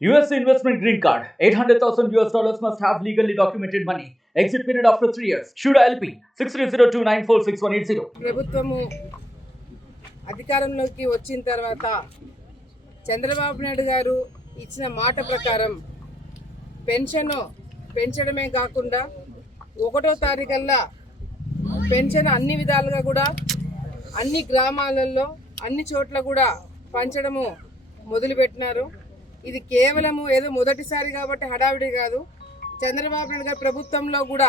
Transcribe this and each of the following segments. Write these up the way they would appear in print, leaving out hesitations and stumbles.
US investment green card. $800,000 must have legally documented money. Exit period after 3 years. Shuda LP 6302946180. ప్రభుత్వము అధికారంలోకి వచ్చిన తర్వాత చంద్రబాబు నాయుడు గారు ఇచ్చిన మాట ప్రకారం పెన్షన్ పెంచడమే కాకుండా 1వ తారీఖుల్లా పెన్షన్ అన్ని విధాలుగా కూడా అన్ని గ్రామాలలో అన్ని చోట్ల కూడా పంచడము మొదలుపెట్టినారు. ఇది కేవలము ఏదో మొదటిసారి కాబట్టి హడావిడి కాదు. చంద్రబాబు నాయుడు గారి ప్రభుత్వంలో కూడా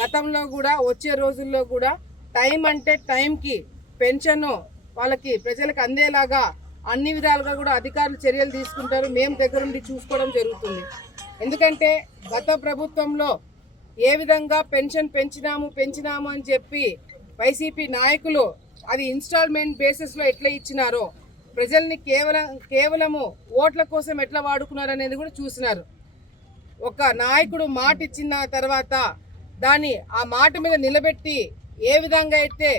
గతంలో కూడా వచ్చే రోజుల్లో కూడా టైం అంటే టైంకి పెన్షన్ వాళ్ళకి ప్రజలకు అందేలాగా అన్ని విధాలుగా కూడా అధికారులు చర్యలు తీసుకుంటారు. మేము దగ్గరుండి చూసుకోవడం జరుగుతుంది. ఎందుకంటే గత ప్రభుత్వంలో ఏ విధంగా పెన్షన్ పెంచినాము అని చెప్పి వైసీపీ నాయకులు అది ఇన్స్టాల్మెంట్ బేసిస్లో ఎట్లా ఇచ్చినారో ప్రజల్ని కేవలము ఓట్ల కోసం ఎట్లా వాడుకున్నారు అనేది కూడా చూసినారు. ఒక నాయకుడు మాట ఇచ్చిన తర్వాత దాన్ని ఆ మాట మీద నిలబెట్టి ఏ విధంగా అయితే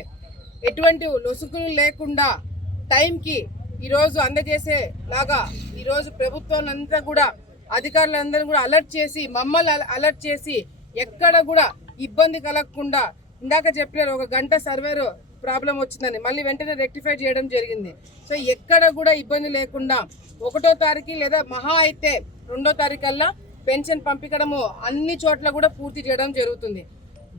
ఎటువంటి లొసుగులు లేకుండా టైంకి ఈరోజు అందజేసేలాగా ఈరోజు ప్రభుత్వాన్ని అంతా కూడా అధికారులందరూ కూడా అలర్ట్ చేసి మమ్మల్ని అలర్ట్ చేసి ఎక్కడ కూడా ఇబ్బంది కలగకుండా ఇందాక చెప్పారు ఒక గంట సర్వేరు ప్రాబ్లం వచ్చిందని మళ్ళీ వెంటనే రెక్టిఫై చేయడం జరిగింది. సో ఎక్కడ కూడా ఇబ్బంది లేకుండా 1వ తారీఖు లేదా మహా అయితే 2వ తారీఖుల్లా పెన్షన్ పంపించడము అన్ని చోట్ల కూడా పూర్తి చేయడం జరుగుతుంది.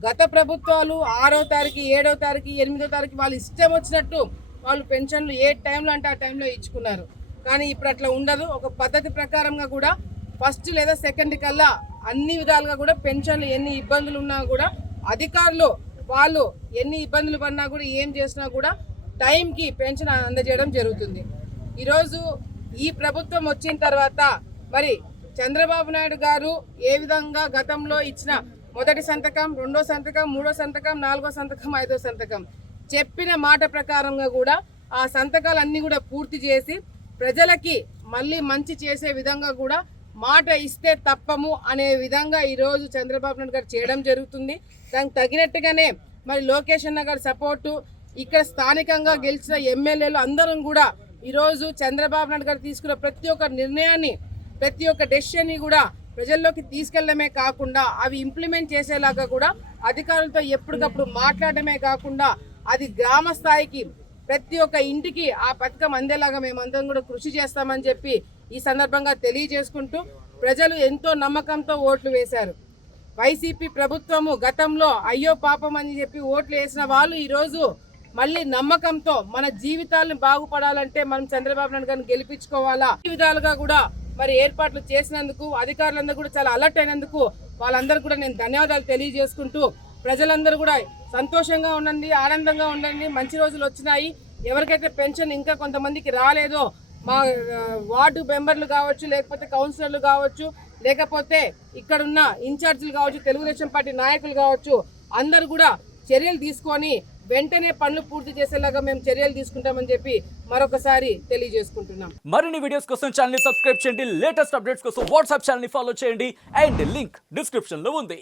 గత ప్రభుత్వాలు 6వ తారీఖు 7వ తారీఖు 8వ తారీఖు వాళ్ళు ఇష్టం వచ్చినట్టు వాళ్ళు పెన్షన్లు ఏ టైంలో అంటే ఆ టైంలో ఇచ్చుకున్నారు. కానీ ఇప్పుడు అట్లా ఉండదు. ఒక పద్ధతి ప్రకారంగా కూడా ఫస్ట్ లేదా సెకండ్ కల్లా అన్ని విధాలుగా కూడా పెన్షన్లు ఎన్ని ఇబ్బందులు ఉన్నా కూడా అధికారులు వాళ్ళు ఎన్ని ఇబ్బందులు పడినా కూడా ఏం చేసినా కూడా టైంకి పెన్షన్ అందజేయడం జరుగుతుంది. ఈరోజు ఈ ప్రభుత్వం వచ్చిన తర్వాత మరి చంద్రబాబు నాయుడు గారు ఏ విధంగా గతంలో ఇచ్చిన మొదటి సంతకం 2వ సంతకం 3వ సంతకం 4వ సంతకం 5వ సంతకం చెప్పిన మాట ప్రకారంగా కూడా ఆ సంతకాలన్నీ కూడా పూర్తి చేసి ప్రజలకి మళ్ళీ మంచి చేసే విధంగా కూడా మాట ఇస్తే తప్పము అనే విధంగా ఈరోజు చంద్రబాబు నాయుడు గారు చేయడం జరుగుతుంది. దానికి తగినట్టుగానే మరి లోకేష్ అన్న గారి సపోర్టు ఇక్కడ స్థానికంగా గెలిచిన ఎమ్మెల్యేలు అందరం కూడా ఈరోజు చంద్రబాబు నాయుడు గారు తీసుకున్న ప్రతి ఒక్క నిర్ణయాన్ని ప్రతి ఒక్క డెసిషన్ని కూడా ప్రజల్లోకి తీసుకెళ్లడమే కాకుండా అవి ఇంప్లిమెంట్ చేసేలాగా కూడా అధికారులతో ఎప్పటికప్పుడు మాట్లాడమే కాకుండా అది గ్రామ స్థాయికి ప్రతి ఒక్క ఇంటికి ఆ పథకం అందేలాగా మేమందరం కూడా కృషి చేస్తామని చెప్పి ఈ సందర్భంగా తెలియజేసుకుంటూ ప్రజలు ఎంతో నమ్మకంతో ఓట్లు వేశారు. వైసీపీ ప్రభుత్వము గతంలో అయ్యో పాపం అని చెప్పి ఓట్లు వేసిన వాళ్ళు ఈరోజు మళ్ళీ నమ్మకంతో మన జీవితాలను బాగుపడాలంటే మనం చంద్రబాబు నాయుడు గారిని గెలిపించుకోవాలా ఈ విధాలుగా కూడా మరి ఏర్పాట్లు చేసినందుకు అధికారులందరూ కూడా చాలా అలర్ట్ అయినందుకు వాళ్ళందరూ కూడా నేను ధన్యవాదాలు తెలియజేసుకుంటూ ప్రజలందరూ కూడా సంతోషంగా ఉండండి, ఆనందంగా ఉండండి. మంచి రోజులు వచ్చినాయి. ఎవరికైతే పెన్షన్ ఇంకా కొంతమందికి రాలేదో మా వార్డు మెంబర్లు కావచ్చు, లేకపోతే కౌన్సిలర్లు కావచ్చు, లేకపోతే ఇక్కడున్న ఇన్ఛార్జీలు కావచ్చు, తెలుగుదేశం పార్టీ నాయకులు కావచ్చు, అందరూ కూడా చర్యలు తీసుకొని వెంటనే పనులు పూర్తి చేసేలాగా మేము చర్యలు తీసుకుంటామని చెప్పి మరొకసారి తెలియజేసుకుంటున్నాం. మరిన్ని వీడియోస్ కోసం ఛానల్ ని సబ్స్క్రైబ్ చేయండి. లేటెస్ట్ అప్డేట్స్ కోసం వాట్సాప్ ఛానల్ ని ఫాలో చేయండి. అండ్ లింక్ డిస్క్రిప్షన్ లో ఉంది.